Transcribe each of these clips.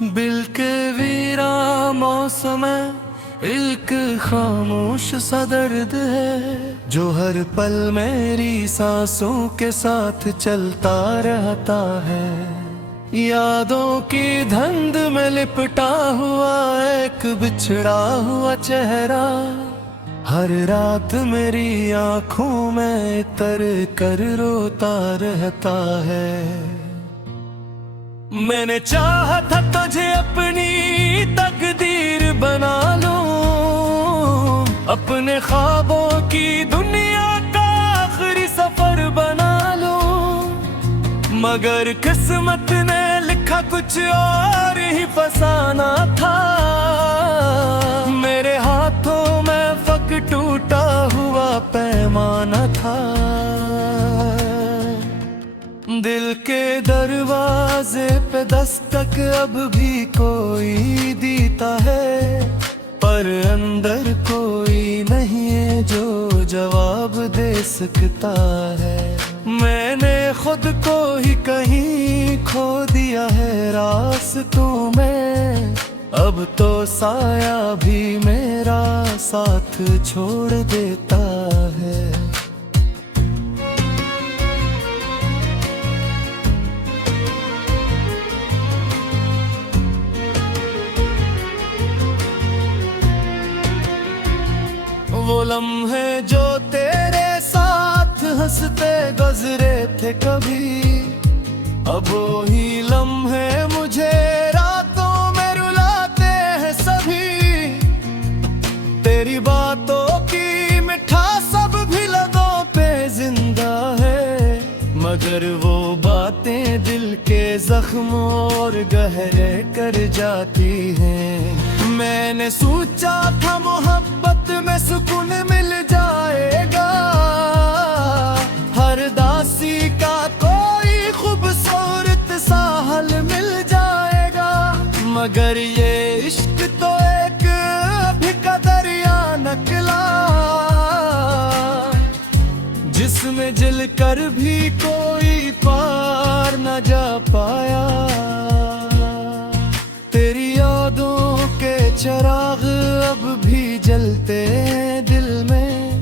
Bill के वीरा मौसम एक खामोश सा दर्द है जो हर पल मेरी सांसों के साथ चलता रहता है। यादों की धुंध में लिपटा हुआ एक बिछड़ा हुआ चेहरा हर रात मेरी आंखों में तर कर रोता रहता है। मैंने चाहा था तुझे अपनी तकदीर बना लूं, अपने ख्वाबों की दुनिया का आखिरी सफर बना लूं, मगर किस्मत ने लिखा कुछ और ही फसाना था। मेरे हाथों में फक टूटा हुआ पैमाना था। दिल के दरवाजे पे दस्तक अब भी कोई देता है, पर अंदर कोई नहीं है जो जवाब दे सकता है। मैंने खुद को ही कहीं खो दिया है रास्तों में, अब तो साया भी मेरा साथ छोड़ देता है। वो लम्हे जो तेरे साथ हंसते गुजरे थे कभी, अब वो ही लम्हे मुझे रातों में रुलाते हैं सभी। तेरी बातों की मिठास सब भी लबों पे जिंदा है, मगर वो बातें दिल के जख्मों और गहरे कर जाती हैं। मैंने सोचा था मोहब्बत में सुकून मिल जाएगा, हर दासी का कोई खूबसूरत सा हल मिल जाएगा, मगर ये इश्क तो एक अभी का दरिया निकला, जिसमें जल कर भी कोई पार न जा पाया। तेरी यादों के चिराग अब भी जलते हैं दिल में,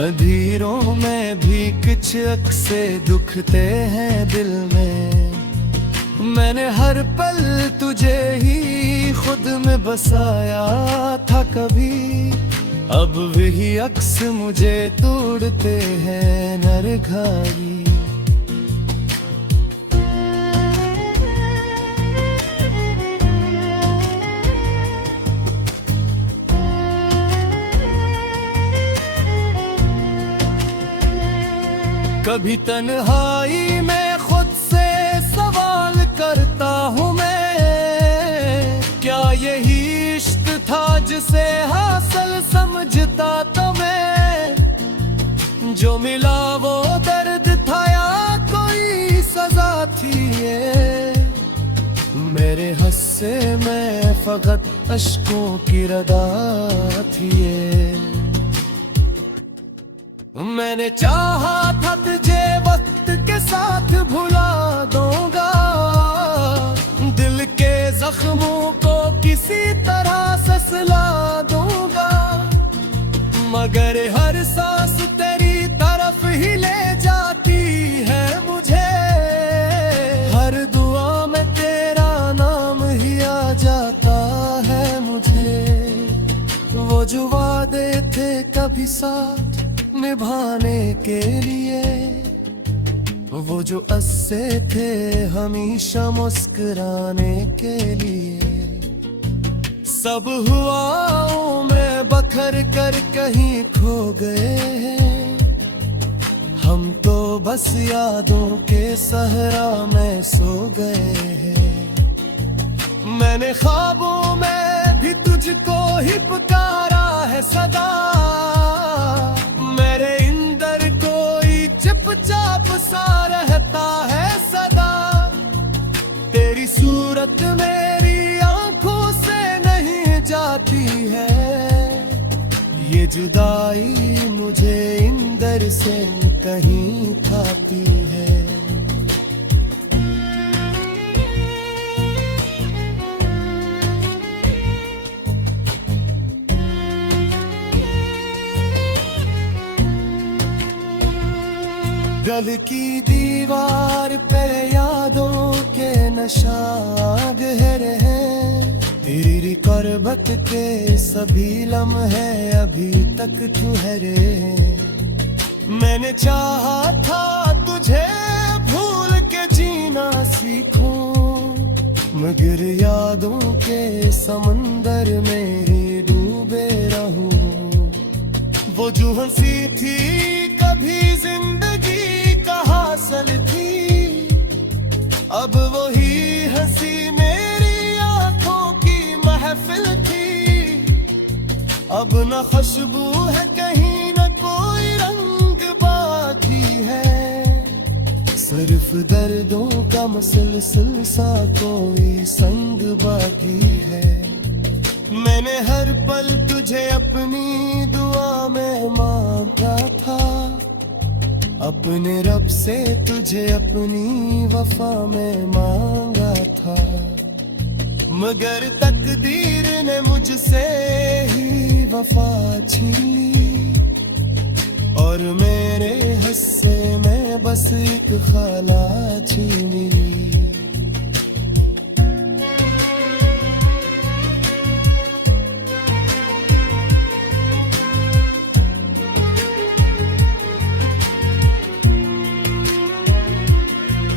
अंधेरों में भी कुछ अक्से दुखते हैं दिल में। मैंने हर पल तुझे ही खुद में बसाया था कभी, अब वही अक्स मुझे तोड़ते हैं नरघाई। कभी तन्हाई में खुद से सवाल करता हूँ मैं, क्या यही इश्क था जिसे हासिल समझता तो मैं। जो मिला वो दर्द था या कोई सजा थी ये, मेरे हस्से में फकत अश्कों की रदा थी ये। मैंने चाहा था तुझे वक्त के साथ भुला दूंगा, दिल के जख्मों को किसी तरह से सुला दूंगा, मगर हर सांस तेरी तरफ ही ले जाती है मुझे। हर दुआ में तेरा नाम ही आ जाता है मुझे। वो जो वादे थे कभी साथ निभाने के लिए, वो जो अस्से थे हमेशा मुस्कुराने के लिए, सब हुआओं में बखर कर कहीं खो गए हैं। हम तो बस यादों के सहरा में सो गए हैं। मैंने ख्वाबों में भी तुझको ही पुकारा है सदा, मेरे अंदर कोई चुपचाप सा रहता है सदा। तेरी सूरत मेरी आंखों से नहीं जाती है, ये जुदाई मुझे अंदर से कहीं खाती है। दिल की दीवार पे यादों के नशा गहरे हैं, तेरी करबत के सभी लम्हे अभी तक ठहरे हैं। मैंने चाहा था तुझे भूल के जीना सीखूं, मगर यादों के समंदर में ही डूबे रहूं। वो जो हंसी थी कभी जिंदगी का हासिल थी, अब वही हंसी मेरी आंखों की महफिल थी। अब न खुशबू है कहीं न कोई रंग बाकी है, सिर्फ दर्दों का मुसलसल सा कोई संग बाकी है। मैंने हर पल तुझे अपनी दुआ में मांगा था, अपने रब से तुझे अपनी वफा में मांगा था, मगर तकदीर ने मुझसे ही वफा छीन ली, और मेरे हिस्से में बस एक खाला छीन ली।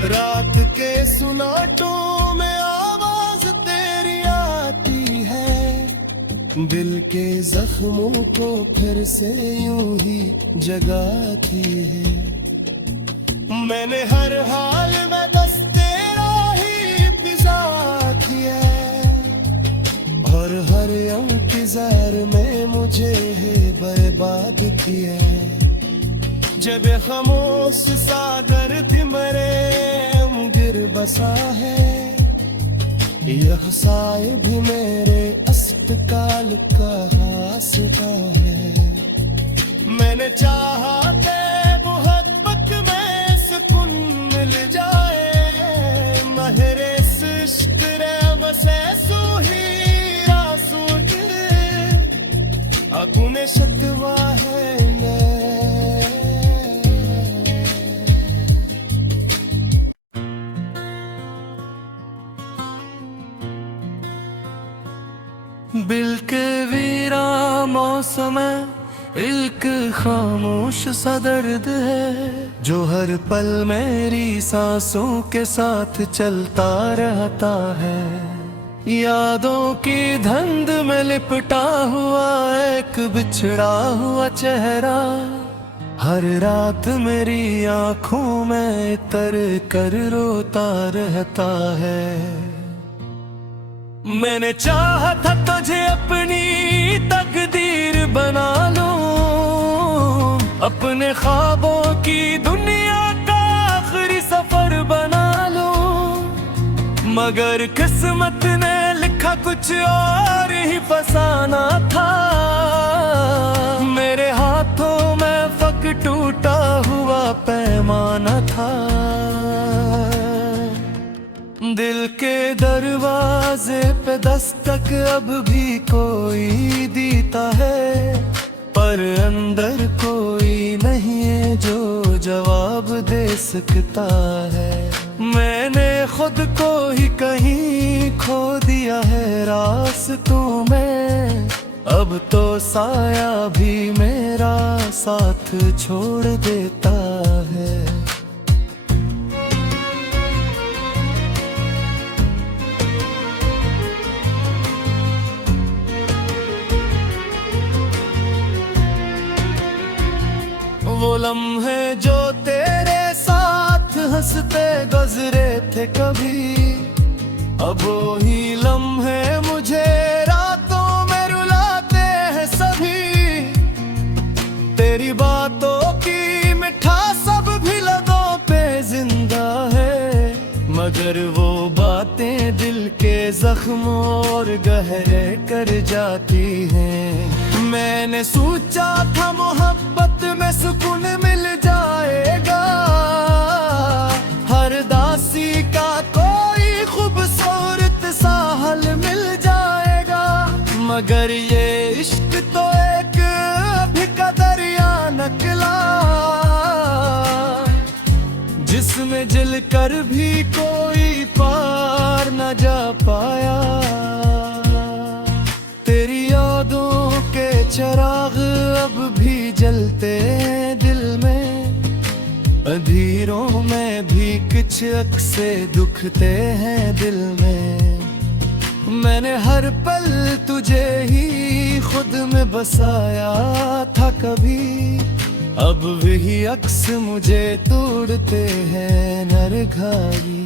रात के सुनाटों में आवाज तेरी आती है, दिल के जख्मों को फिर से यूं ही जगाती है। मैंने हर हाल में बस तेरा ही पिज़्ज़ा किया, और हर इंतजार में मुझे है बर्बाद किया। जब खामोश सागर मरे गिर बसा है, यह साए भी मेरे अस्तकाल का हासका है। मैंने चाहा के मोहब्बत में सुकून मिल जाए, महरे इश्क रे बसे सुही आंसू अगुने शतवा है। बिल के वीरा मौसम एक खामोश सा दर्द है, जो हर पल मेरी सांसों के साथ चलता रहता है। यादों की धुंध में लिपटा हुआ एक बिछड़ा हुआ चेहरा, हर रात मेरी आंखों में तर कर रोता रहता है। मैंने चाहा था तुझे अपनी तकदीर बना लूं, अपने ख्वाबों की दुनिया का आखिरी सफर बना लूं, मगर किस्मत ने लिखा कुछ और ही फसाना था। मेरे हाथों में फक टूटा हुआ पैमाना था। दिल के दरवाजे पे दस्तक अब भी कोई देता है, पर अंदर कोई नहीं है जो जवाब दे सकता है। मैंने खुद को ही कहीं खो दिया है रास्तों में, अब तो साया भी मेरा साथ छोड़ देता है। वो लम्हे जो तेरे साथ हंसते गुजरे थे कभी, अब वो ही लम्हे मुझे रातों में रुलाते हैं सभी। तेरी बातों की मिठास अब भी लबों पे जिंदा है, मगर वो बातें दिल के जख्मों और गहरे कर जाती हैं। मैंने सोचा था मोहब्बत में सुकून मिल जाएगा, हर दासी का कोई खूबसूरत सा हल मिल जाएगा, मगर ये इश्क तो एक अभी का दरिया निकला। जिसमें जल कर भी कोई पार न जा पाया। तेरी यादों के चिराग अब भी जलते हैं दिल में, अंधेरों में भी कुछ अक्से दुखते हैं दिल में। मैंने हर पल तुझे ही खुद में बसाया था कभी, अब वही अक्स मुझे तोड़ते हैं नरघाई।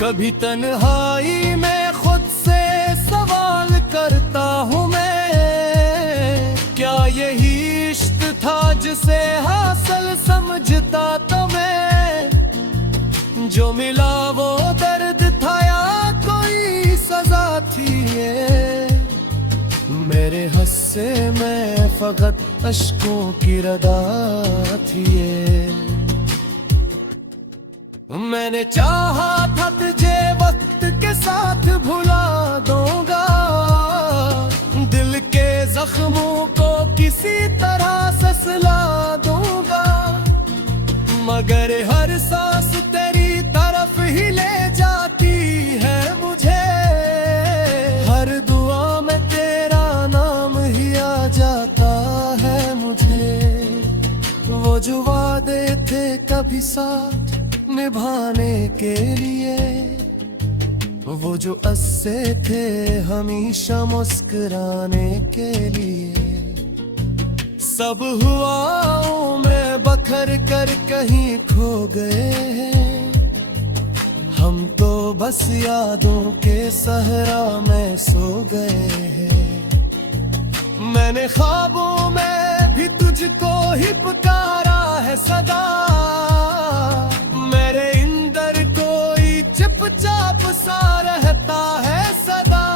कभी तन्हाई में खुद से सवाल करता हूँ मैं, क्या यही इश्क था जिसे हासिल समझता तो मैं। जो मिला वो दर्द था या कोई सजा थी ये, मेरे हस्से में फकत अश्कों की रदा थी ये। मैंने चाहा था तुझे वक्त के साथ भुला दूंगा, दिल के जख्मों को किसी तरह ससला दूंगा, मगर हर सांस तेरी तरफ ही ले जाती है मुझे। हर दुआ में तेरा नाम ही आ जाता है मुझे। वो जो वादे थे कभी साथ निभाने के लिए, वो जो अस्से थे हमेशा मुस्कुराने के लिए, सब हुआओं में बखर कर कहीं खो गए हैं। हम तो बस यादों के सहरा में सो गए हैं। मैंने ख्वाबों में भी तुझको ही पुकारा है सदा, मेरे इंदर कोई चुपचाप सा रहता है सदा।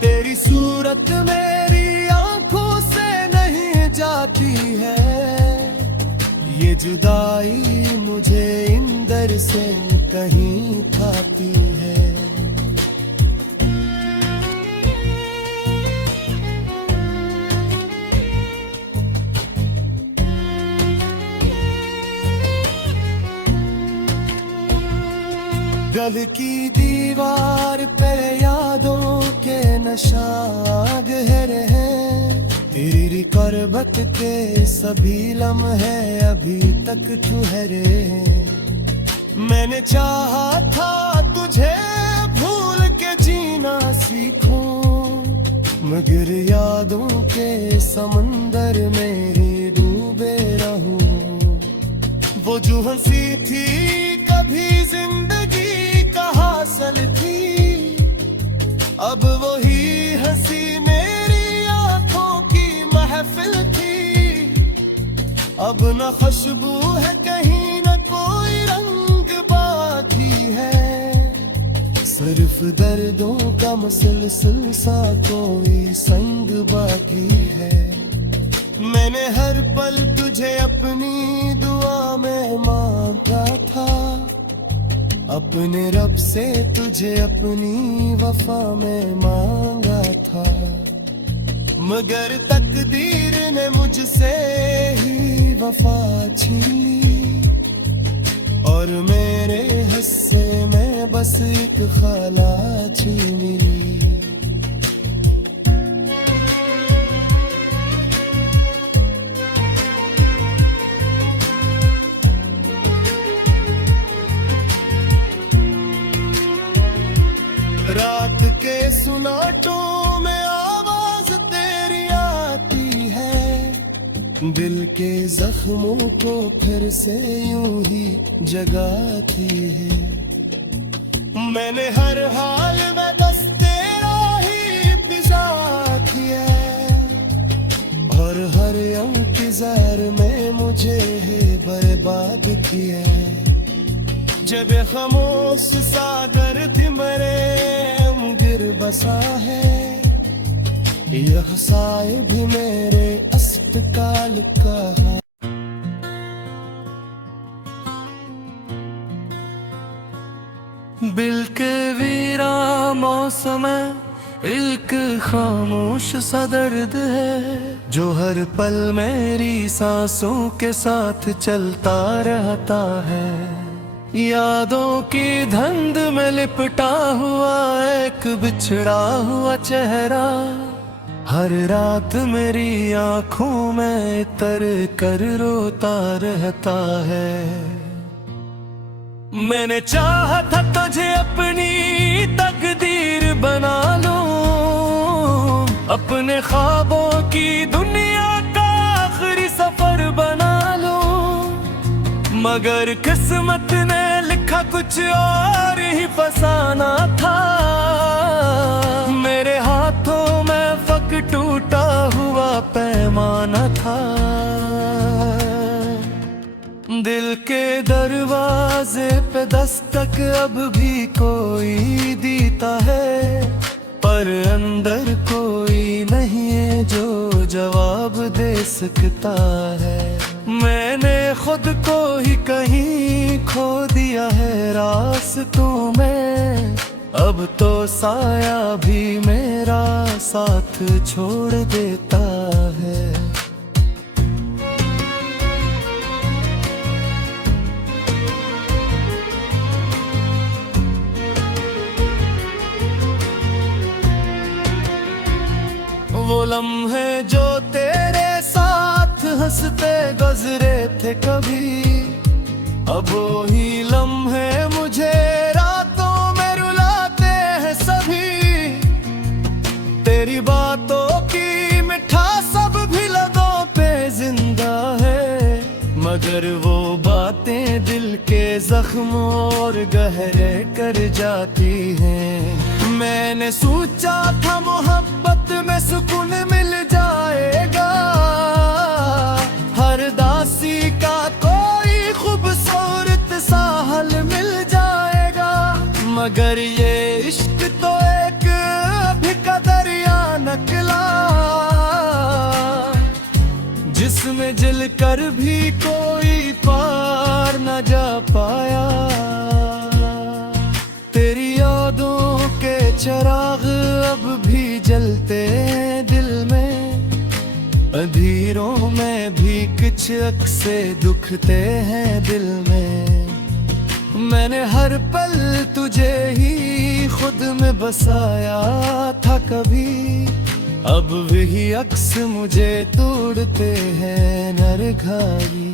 तेरी सूरत मेरी आंखों से नहीं जाती है, ये जुदाई मुझे इंदर से कहीं खाती है। दिल की दीवार पे यादों के नशा गहरे हैं, तेरी करबत के सभी लम्हे अभी तक ठहरे हैं। मैंने चाहा था तुझे भूल के जीना सीखूं, मगर यादों के समंदर मेरी डूबे रहूं। वो जो हंसी थी कभी जिंदगी हासिल थी, अब वही हंसी मेरी आंखों की महफिल थी। अब न खुशबू है कहीं न कोई रंग बाकी है, सिर्फ दर्दों का मुसलसल सा कोई संग बाकी है। मैंने हर पल तुझे अपनी दुआ में मांगा था, अपने रब से तुझे अपनी वफा में मांगा था, मगर तकदीर ने मुझसे ही वफा छीन ली, और मेरे हिस्से में बस एक खाला छीन ली। रात के सुनाटों में आवाज तेरी आती है, दिल के जख्मों को फिर से यूं ही जगाती है। मैंने हर हाल में बस तेरा ही पिज़ा किया, और हर इंतजार में मुझे है बर्बाद किया। जब खामोश सागर थी मरे गिर बसा है, यह साए भी मेरे अस्पताल का है। बिल के वीरा मौसम एक खामोश सा दर्द है जो हर पल मेरी सांसों के साथ चलता रहता है। यादों की धुंध में लिपटा हुआ एक बिछड़ा हुआ चेहरा हर रात मेरी आंखों में तर कर रोता रहता है। मैंने चाहा था तुझे अपनी तकदीर बना लूं, अपने ख्वाबों की दुनिया का आखिरी सफर बना लूं, मगर किस्मत ने लिखा कुछ और ही फसाना था। मेरे हाथों में फक टूटा हुआ पैमाना था। दिल के दरवाजे पे दस्तक अब भी कोई देता है, पर अंदर कोई नहीं है जो जवाब दे सकता है। मैंने खुद को ही कहीं खो दिया है रास्तों में, अब तो साया भी मेरा साथ छोड़ देता है। वो लम्हे जो तेरे साथ हंसते गुजरे थे कभी, अब वो ही लम्हे मुझे रातों में रुलाते हैं सभी। तेरी बातों की मिठास सब भी लबों पे जिंदा है, मगर वो बातें दिल के जख्मों और गहरे कर जाती हैं। मैंने सोचा था मोहब्बत में सुकून मिल जाएगा, हर दासी का कोई खूबसूरत सा हल मिल जाएगा, मगर ये इश्क तो एक अभी का दरिया निकला, जिसमें जल कर भी कोई पार न जा पाया। तेरी यादों के चिराग अब भी जलते हैं दिल में, अंधेरों में भी कुछ अक्से दुखते हैं दिल में। मैंने हर पल तुझे ही खुद में बसाया था कभी, अब वही अक्स मुझे तोड़ते हैं नरघाई।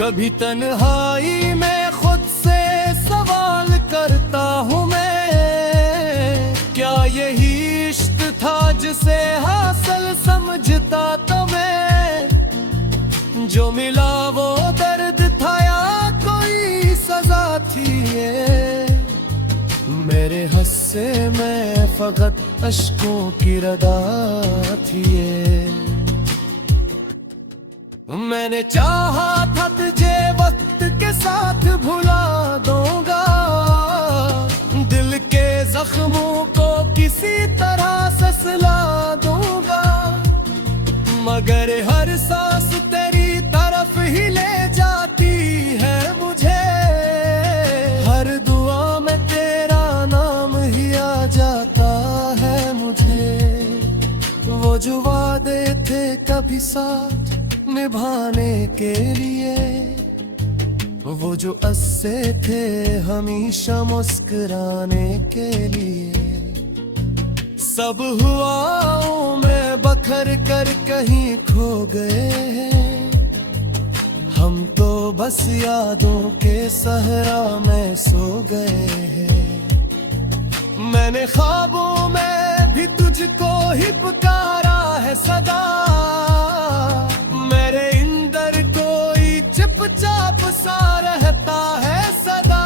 कभी तन्हाई में खुद से सवाल करता हूँ मैं, क्या यही इश्क था जिसे हासिल समझता तो मैं। जो मिला वो दर्द था या कोई सजा थी ये, मेरे हिस्से में फकत अश्कों की रदा थी ये। मैंने चाहा था तुझे वक्त के साथ भुला दूंगा, दिल के जख्मों को किसी तरह ससला दूंगा, मगर हर सांस तेरी तरफ ही ले जाती है मुझे। हर दुआ में तेरा नाम ही आ जाता है मुझे। वो जो वादे थे कभी साथ निभाने के लिए, वो जो अस्से थे हमेशा मुस्कुराने के लिए, सब हुआओं में बखर कर कहीं खो गए हैं। हम तो बस यादों के सहरा में सो गए हैं। मैंने ख्वाबों में भी तुझको ही पुकारा है सदा, मेरे अंदर कोई चुपचाप सा रहता है सदा।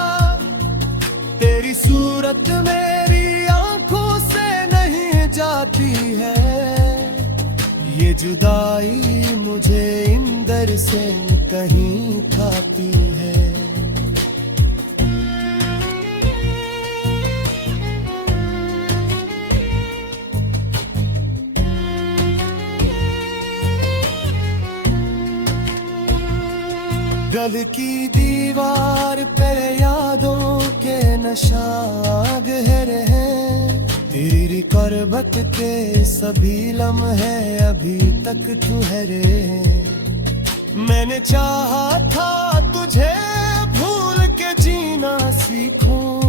तेरी सूरत मेरी आंखों से नहीं जाती है, ये जुदाई मुझे अंदर से कहीं खाती है। दिल की दीवार पे यादों के नशाग गहरे हैं, तेरी करबत के सभी लम्हे अभी तक ठहरे हैं। मैंने चाहा था तुझे भूल के जीना सीखूं,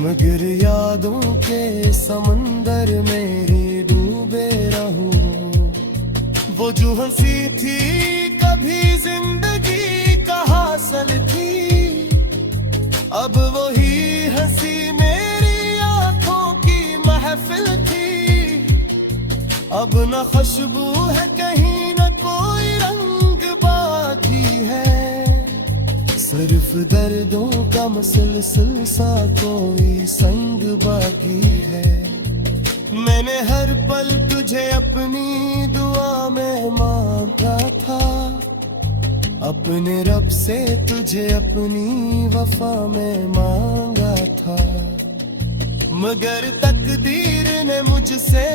मगर यादों के समंदर में ही डूबे रहूं। वो जो हंसी थी कभी जिंदगी का हासिल थी, अब वही हंसी मेरी आंखों की महफिल थी। अब न खुशबू है कहीं न कोई रंग बाकी है, सिर्फ दर्दों का मुसलसल सा कोई संग बाकी है। मैंने हर पल तुझे अपनी दुआ में मांगा था, अपने रब से तुझे अपनी वफा में मांगा था, मगर तकदीर ने मुझसे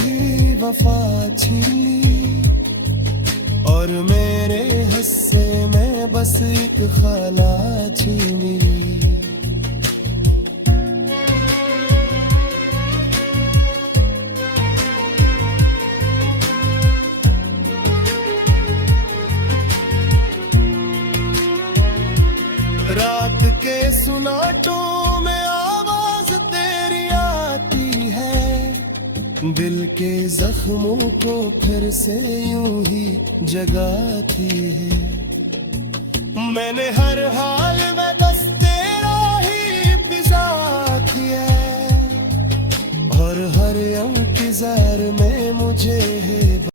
ही वफा छीन ली, और मेरे हिस्से में बस एक खाला छीनी। रात के सुनाटों में आवाज तेरी आती है, दिल के जख्मों को फिर से यूं ही जगाती है। मैंने हर हाल में बस तेरा ही पिज़्ज़ा किया, और हर इंतजार में मुझे है